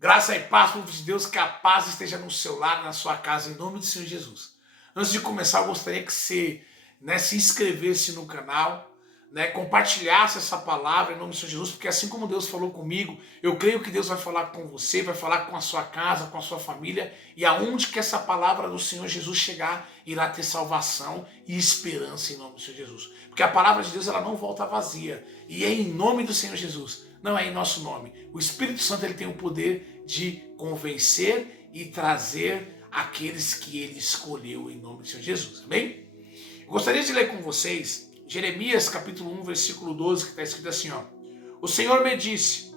Graça e paz, povo de Deus, que a paz esteja no seu lar, na sua casa, em nome do Senhor Jesus. Antes de começar, eu gostaria que você se inscrevesse no canal, compartilhasse essa palavra em nome do Senhor Jesus, porque assim como Deus falou comigo, eu creio que Deus vai falar com você, vai falar com a sua casa, com a sua família, e aonde que essa palavra do Senhor Jesus chegar, irá ter salvação e esperança em nome do Senhor Jesus. Porque a palavra de Deus ela não volta vazia, e é em nome do Senhor Jesus. Não é em nosso nome. O Espírito Santo ele tem o poder de convencer e trazer aqueles que ele escolheu em nome do Senhor Jesus. Amém? Eu gostaria de ler com vocês Jeremias capítulo 1, versículo 12, que está escrito assim, ó. O Senhor me disse,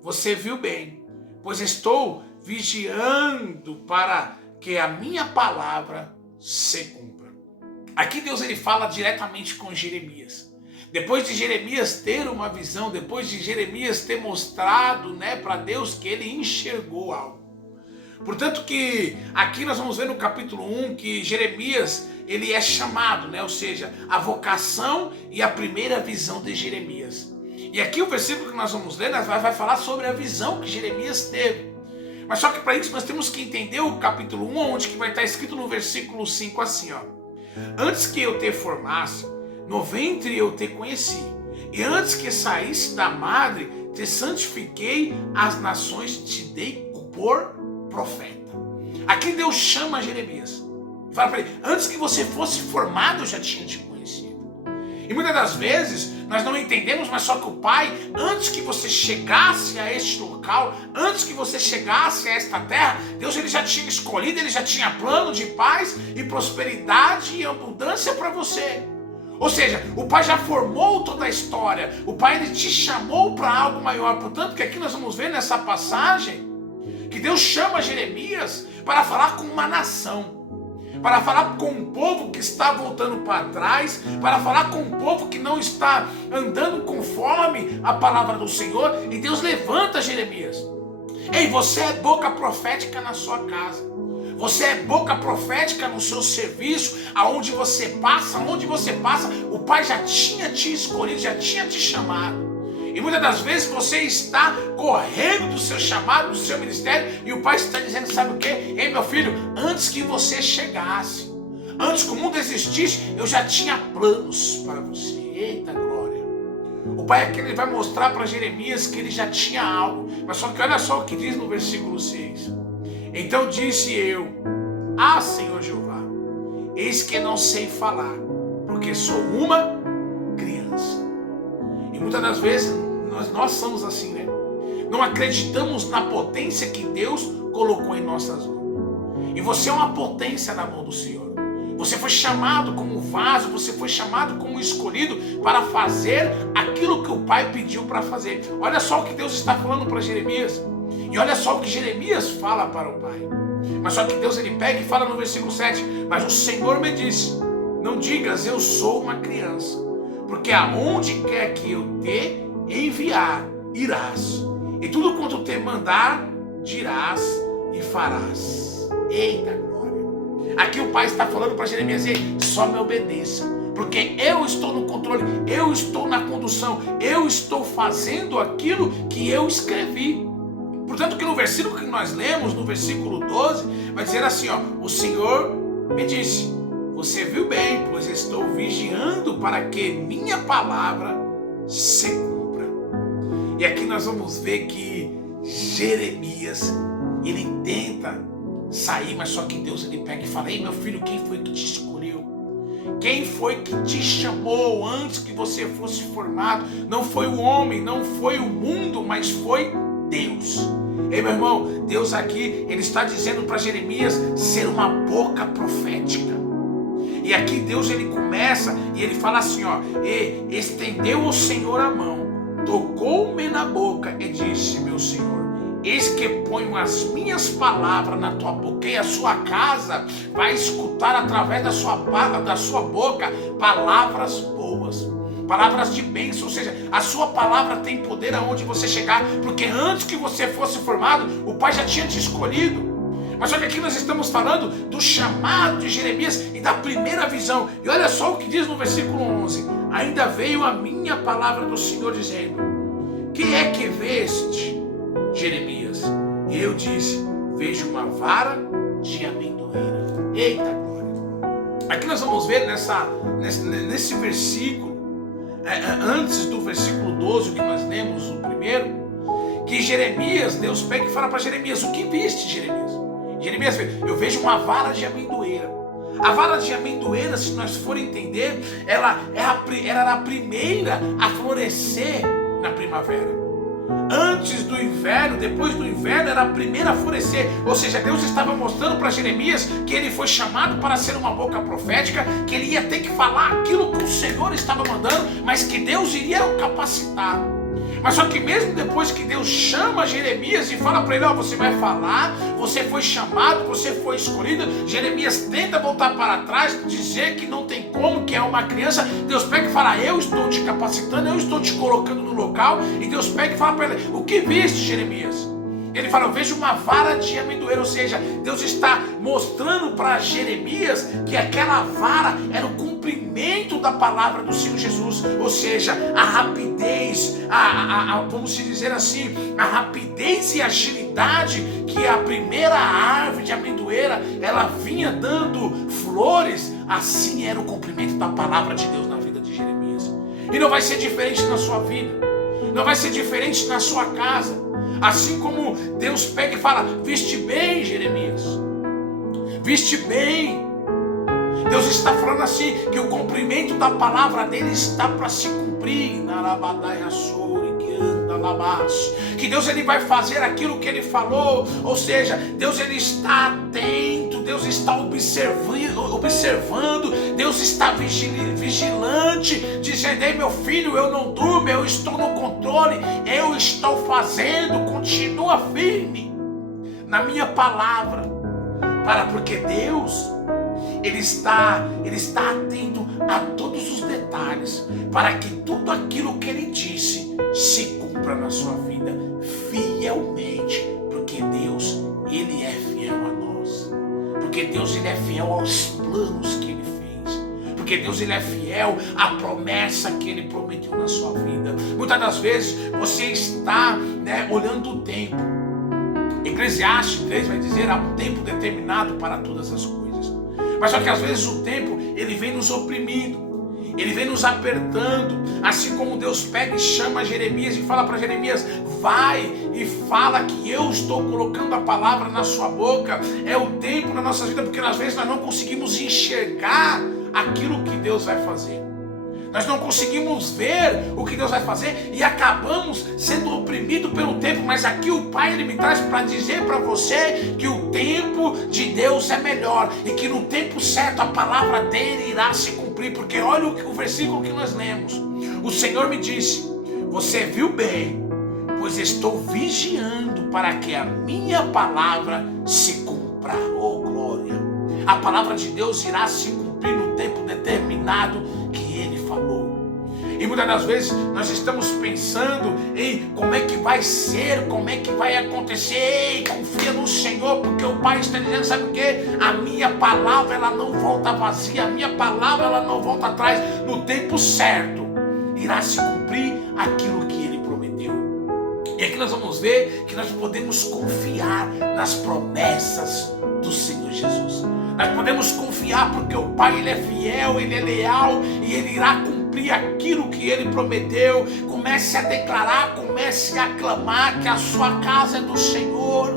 você viu bem, pois estou vigiando para que a minha palavra se cumpra. Aqui Deus ele fala diretamente com Jeremias. Depois de Jeremias ter uma visão, depois de Jeremias ter mostrado para Deus que ele enxergou algo. Portanto que aqui nós vamos ver no capítulo 1 que Jeremias ele é chamado, ou seja, a vocação e a primeira visão de Jeremias. E aqui o versículo que nós vamos ler vai falar sobre a visão que Jeremias teve. Mas só que para isso nós temos que entender o capítulo 1, onde que vai estar escrito no versículo 5 assim, ó. Antes que eu te formasse, no ventre eu te conheci, e antes que saísse da madre, te santifiquei, as nações te dei por profeta. Aqui Deus chama Jeremias, e fala para ele, antes que você fosse formado, eu já tinha te conhecido. E muitas das vezes, nós não entendemos, mas só que o Pai, antes que você chegasse a este local, antes que você chegasse a esta terra, Deus ele já tinha escolhido, ele já tinha plano de paz e prosperidade e abundância para você. Ou seja, o Pai já formou toda a história, o Pai ele te chamou para algo maior. Portanto que aqui nós vamos ver nessa passagem que Deus chama Jeremias para falar com uma nação, para falar com um povo que está voltando para trás, para falar com um povo que não está andando conforme a palavra do Senhor. E Deus levanta Jeremias. Ei, você é boca profética na sua casa. Você é boca profética no seu serviço, aonde você passa, o Pai já tinha te escolhido, já tinha te chamado. E muitas das vezes você está correndo do seu chamado, do seu ministério, e o Pai está dizendo, sabe o quê? Ei, meu filho, antes que você chegasse, antes que o mundo existisse, eu já tinha planos para você. Eita glória! O Pai aqui ele vai mostrar para Jeremias que ele já tinha algo, mas só que olha só o que diz no versículo 6. Então disse eu, Senhor Jeová, eis que não sei falar, porque sou uma criança. E muitas das vezes nós somos assim, Não acreditamos na potência que Deus colocou em nossas mãos. E você é uma potência na mão do Senhor. Você foi chamado como vaso, você foi chamado como escolhido para fazer aquilo que o Pai pediu para fazer. Olha só o que Deus está falando para Jeremias. E olha só o que Jeremias fala para o Pai. Mas só que Deus ele pega e fala no versículo 7. Mas o Senhor me disse, não digas eu sou uma criança, porque aonde quer que eu te enviar, irás. E tudo quanto te mandar, dirás e farás. Eita glória. Aqui o Pai está falando para Jeremias, só me obedeça. Porque eu estou no controle, eu estou na condução, eu estou fazendo aquilo que eu escrevi. Portanto que no versículo que nós lemos, no versículo 12, vai dizer assim, ó, o Senhor me disse, você viu bem, pois estou vigiando para que minha palavra se cumpra. E aqui nós vamos ver que Jeremias, ele tenta sair, mas só que Deus ele pega e fala, ei meu filho, quem foi que te escolheu? Quem foi que te chamou antes que você fosse formado? Não foi o homem, não foi o mundo, mas foi Deus. Ei meu irmão, Deus aqui, ele está dizendo para Jeremias ser uma boca profética. E aqui Deus ele começa e ele fala assim, ó, e estendeu o Senhor a mão, tocou-me na boca e disse, meu Senhor, eis que ponho as minhas palavras na tua boca, e a sua casa vai escutar através da sua boca palavras boas, palavras de bênção. Ou seja, a sua palavra tem poder aonde você chegar, porque antes que você fosse formado, o Pai já tinha te escolhido. Mas só que aqui nós estamos falando do chamado de Jeremias e da primeira visão. E olha só o que diz no versículo 11. Ainda veio a minha palavra do Senhor dizendo, que é que veste, Jeremias? E eu disse: vejo uma vara de amendoeira. Eita glória! Aqui nós vamos ver nesse versículo, antes do versículo 12, que nós lemos o primeiro, que Jeremias, Deus pega e fala para Jeremias: o que viste, Jeremias? Jeremias: eu vejo uma vara de amendoeira. A vara de amendoeira, se nós for entender, ela era a primeira a florescer na primavera. Antes do inverno, depois do inverno, era a primeira a florescer. Ou seja, Deus estava mostrando para Jeremias que ele foi chamado para ser uma boca profética, que ele ia ter que falar aquilo que o Senhor estava mandando, mas que Deus iria o capacitar. Mas só que mesmo depois que Deus chama Jeremias e fala para ele: você vai falar, você foi chamado, você foi escolhido, Jeremias tenta voltar para trás, dizer que não tem como, que é uma criança. Deus pega e fala: eu estou te capacitando, eu estou te colocando no local. E Deus pega e fala para ele: o que viste, Jeremias? Ele fala: eu vejo uma vara de amendoeira. Ou seja, Deus está mostrando para Jeremias que aquela vara era o cumprimento da palavra do Senhor Jesus. Ou seja, a rapidez, vamos dizer assim, a rapidez e agilidade que a primeira árvore de amendoeira ela vinha dando flores, assim era o cumprimento da palavra de Deus na vida de Jeremias. E não vai ser diferente na sua vida, não vai ser diferente na sua casa. Assim como Deus pega e fala: viste bem, Jeremias, viste bem. Deus está falando assim, que o cumprimento da palavra dele está para se cumprir. Que Deus ele vai fazer aquilo que ele falou. Ou seja, Deus ele está atento, Deus está observando, Deus está vigilante, dizendo: ei, meu filho, eu não durmo, eu estou no controle, eu estou fazendo, continua firme na minha palavra. Porque Deus Ele está atento a todos os detalhes, para que tudo aquilo que Ele disse se cumpra na sua vida fielmente, porque Deus, Ele é fiel a nós, porque Deus, Ele é fiel aos planos que Ele fez, porque Deus, Ele é fiel à promessa que Ele prometeu na sua vida. Muitas das vezes você está olhando o tempo. Eclesiastes 3 vai dizer: há um tempo determinado para todas as coisas. Mas só que às vezes o tempo ele vem nos oprimindo, ele vem nos apertando. Assim como Deus pega e chama Jeremias e fala para Jeremias: vai e fala que eu estou colocando a palavra na sua boca. É o tempo na nossa vida, porque às vezes nós não conseguimos enxergar aquilo que Deus vai fazer. Nós não conseguimos ver o que Deus vai fazer e acabamos sendo oprimidos pelo tempo. Mas aqui o Pai ele me traz para dizer para você que o tempo de Deus é melhor e que no tempo certo a palavra dele irá se cumprir. Porque olha o versículo que nós lemos. O Senhor me disse: você viu bem, pois estou vigiando para que a minha palavra se cumpra. Oh glória! A palavra de Deus irá se cumprir no tempo determinado que Ele falou. E muitas das vezes nós estamos pensando em como é que vai ser, como é que vai acontecer. Ei, confia no Senhor, porque o Pai está dizendo: sabe o que? A minha palavra ela não volta vazia, a minha palavra ela não volta atrás. No tempo certo irá se cumprir aquilo que Ele prometeu. E aqui nós vamos ver que nós podemos confiar nas promessas do Senhor Jesus. Nós podemos confiar porque o Pai ele é fiel, Ele é leal e Ele irá cumprir aquilo que Ele prometeu. Comece a declarar, comece a clamar que a sua casa é do Senhor.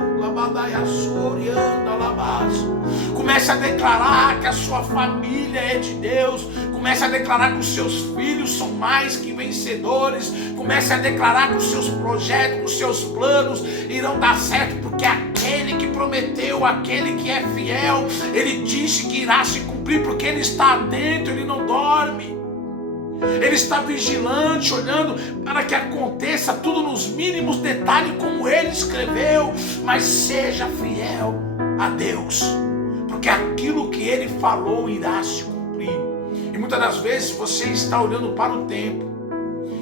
Comece a declarar que a sua família é de Deus. Comece a declarar que os seus filhos são mais que vencedores. Comece a declarar que os seus projetos, os seus planos irão dar certo, porque aquele que prometeu, aquele que é fiel, ele disse que irá se cumprir, porque ele está atento, ele não dorme. Ele está vigilante, olhando para que aconteça tudo nos mínimos detalhes como Ele escreveu. Mas seja fiel a Deus, porque aquilo que Ele falou irá se cumprir. E muitas das vezes você está olhando para o tempo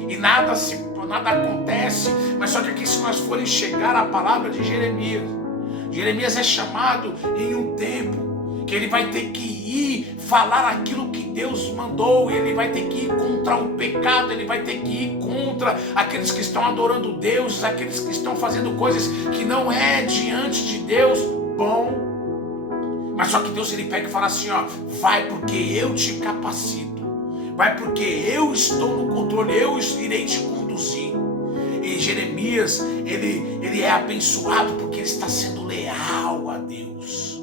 e nada acontece. Mas só que aqui, se nós forem chegar à palavra de Jeremias é chamado em um tempo que ele vai ter que ir falar aquilo que Deus mandou. Ele vai ter que ir contra o pecado, ele vai ter que ir contra aqueles que estão adorando deuses, aqueles que estão fazendo coisas que não é de diante de Deus, bom. Mas só que Deus ele pega e fala assim, ó, vai porque eu te capacito. Vai porque eu estou no controle, eu irei te conduzir. E Jeremias, ele é abençoado porque ele está sendo leal a Deus.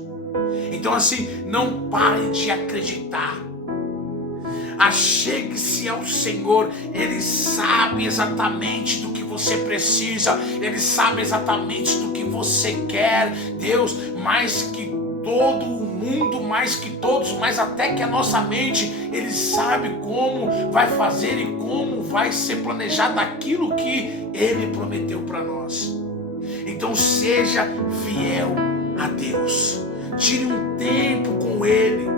Então assim, não pare de acreditar. Achegue-se ao Senhor, Ele sabe exatamente do que você precisa, Ele sabe exatamente do que você quer. Deus, mais que todo o mundo, mais que todos, mais até que a nossa mente, Ele sabe como vai fazer e como vai ser planejado aquilo que Ele prometeu para nós. Então seja fiel a Deus, tire um tempo com Ele.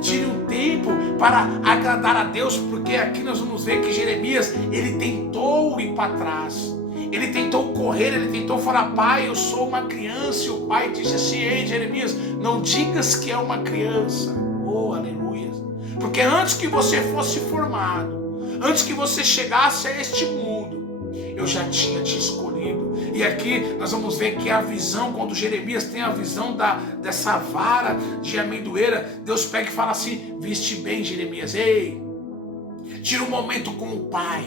Tire um tempo para agradar a Deus, porque aqui nós vamos ver que Jeremias, ele tentou ir para trás. Ele tentou correr, ele tentou falar, pai, eu sou uma criança. E o pai disse assim, ei Jeremias, não digas que é uma criança. Oh, aleluia. Porque antes que você fosse formado, antes que você chegasse a este mundo, eu já tinha te escolhido. E aqui nós vamos ver que a visão, quando Jeremias tem a visão dessa vara de amendoeira, Deus pega e fala assim, viste bem Jeremias, ei, tira um momento com o pai.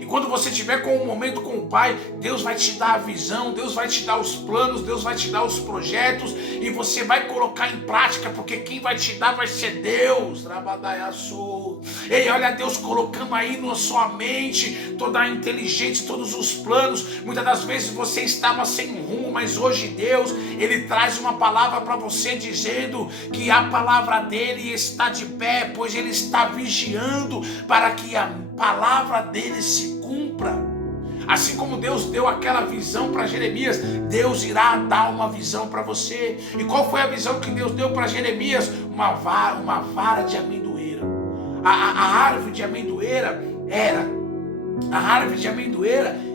E quando você estiver com um momento com o Pai, Deus vai te dar a visão, Deus vai te dar os planos, Deus vai te dar os projetos, e você vai colocar em prática, porque quem vai te dar vai ser Deus. Ei, olha Deus colocando aí na sua mente toda a inteligência, todos os planos. Muitas das vezes você estava sem rumo, mas hoje Deus, Ele traz uma palavra para você dizendo que a palavra dEle está de pé, pois Ele está vigiando para que a palavra dEle se cumpra. Assim como Deus deu aquela visão para Jeremias, Deus irá dar uma visão para você. E qual foi a visão que Deus deu para Jeremias? Uma vara de amendoeira. A árvore de amendoeira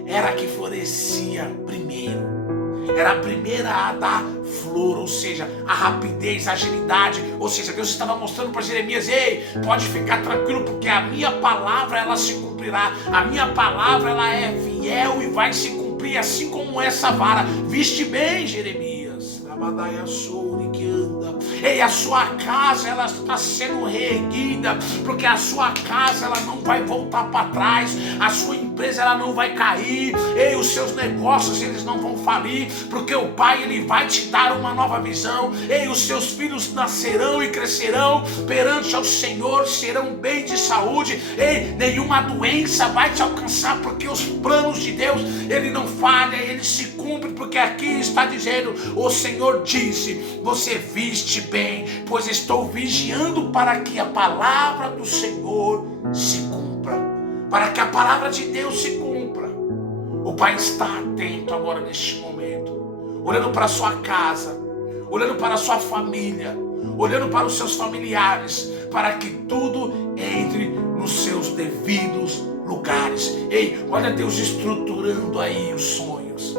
era a que florescia primeiro. Era a primeira a dar flor, ou seja, a rapidez, a agilidade. Ou seja, Deus estava mostrando para Jeremias, ei, pode ficar tranquilo, porque a minha palavra ela se cumprirá. A minha palavra ela é fiel e vai se cumprir, assim como essa vara. Viste bem, Jeremias. Ei, a sua casa ela está sendo reerguida, porque a sua casa ela não vai voltar para trás, a sua empresa ela não vai cair, ei, os seus negócios eles não vão falir, porque o Pai ele vai te dar uma nova visão. Ei, os seus filhos nascerão e crescerão perante ao Senhor, serão bem de saúde. Ei, nenhuma doença vai te alcançar, porque os planos de Deus ele não falha, ele se cumpre, porque aqui está dizendo, o Senhor disse, você viste bem, pois estou vigiando para que a palavra do Senhor se cumpra, para que a palavra de Deus se cumpra. O Pai está atento agora neste momento, olhando para a sua casa, olhando para a sua família, olhando para os seus familiares, para que tudo entre nos seus devidos lugares. Ei, olha Deus estruturando aí os sonhos,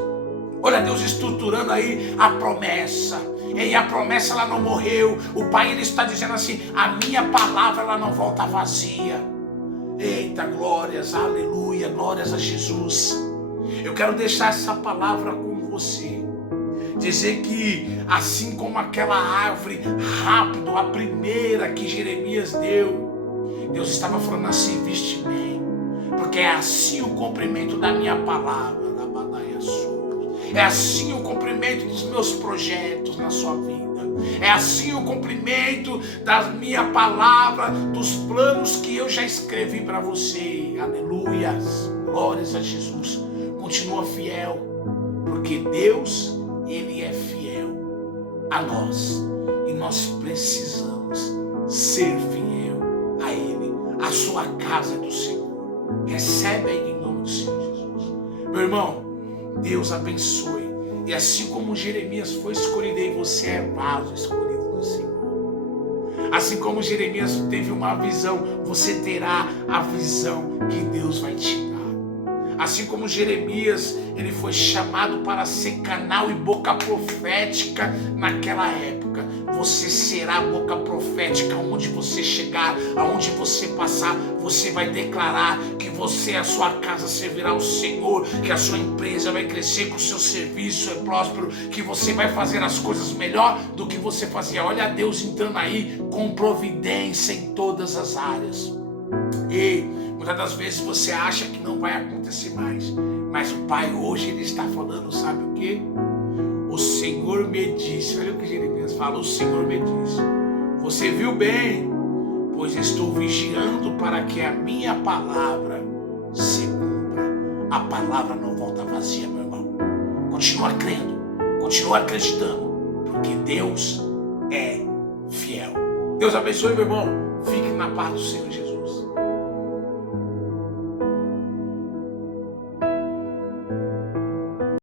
olha Deus estruturando aí a promessa. E a promessa ela não morreu. O Pai ele está dizendo assim, a minha palavra ela não volta vazia. Eita, glórias, aleluia, glórias a Jesus. Eu quero deixar essa palavra com você, dizer que assim como aquela árvore rápido, a primeira que Jeremias deu, Deus estava falando assim, viste bem, porque é assim o cumprimento da minha palavra. É assim o cumprimento dos meus projetos na sua vida. É assim o cumprimento da minha palavra, dos planos que eu já escrevi para você. Aleluia. Glórias a Jesus. Continua fiel, porque Deus, Ele é fiel a nós. E nós precisamos ser fiel a Ele. A sua casa é do Senhor. Recebe aí em nome do Senhor Jesus. Meu irmão, Deus abençoe. E assim como Jeremias foi escolhido, e você é vaso escolhido do Senhor. Assim como Jeremias teve uma visão, você terá a visão que Deus vai te dar. Assim como Jeremias, ele foi chamado para ser canal e boca profética naquela época, você será boca profética aonde você chegar, aonde você passar, você vai declarar que você e a sua casa servirá ao Senhor, que a sua empresa vai crescer, que o seu serviço é próspero, que você vai fazer as coisas melhor do que você fazia. Olha Deus entrando aí com providência em todas as áreas. E muitas das vezes você acha que não vai acontecer mais, mas o Pai hoje ele está falando, sabe o que? O Senhor me disse, olha o que Jeremias fala, o Senhor me disse, você viu bem, pois estou vigiando para que a minha palavra se cumpra. A palavra não volta vazia, meu irmão. Continua crendo, continua acreditando, porque Deus é fiel. Deus abençoe, meu irmão. Fique na paz do Senhor Jesus.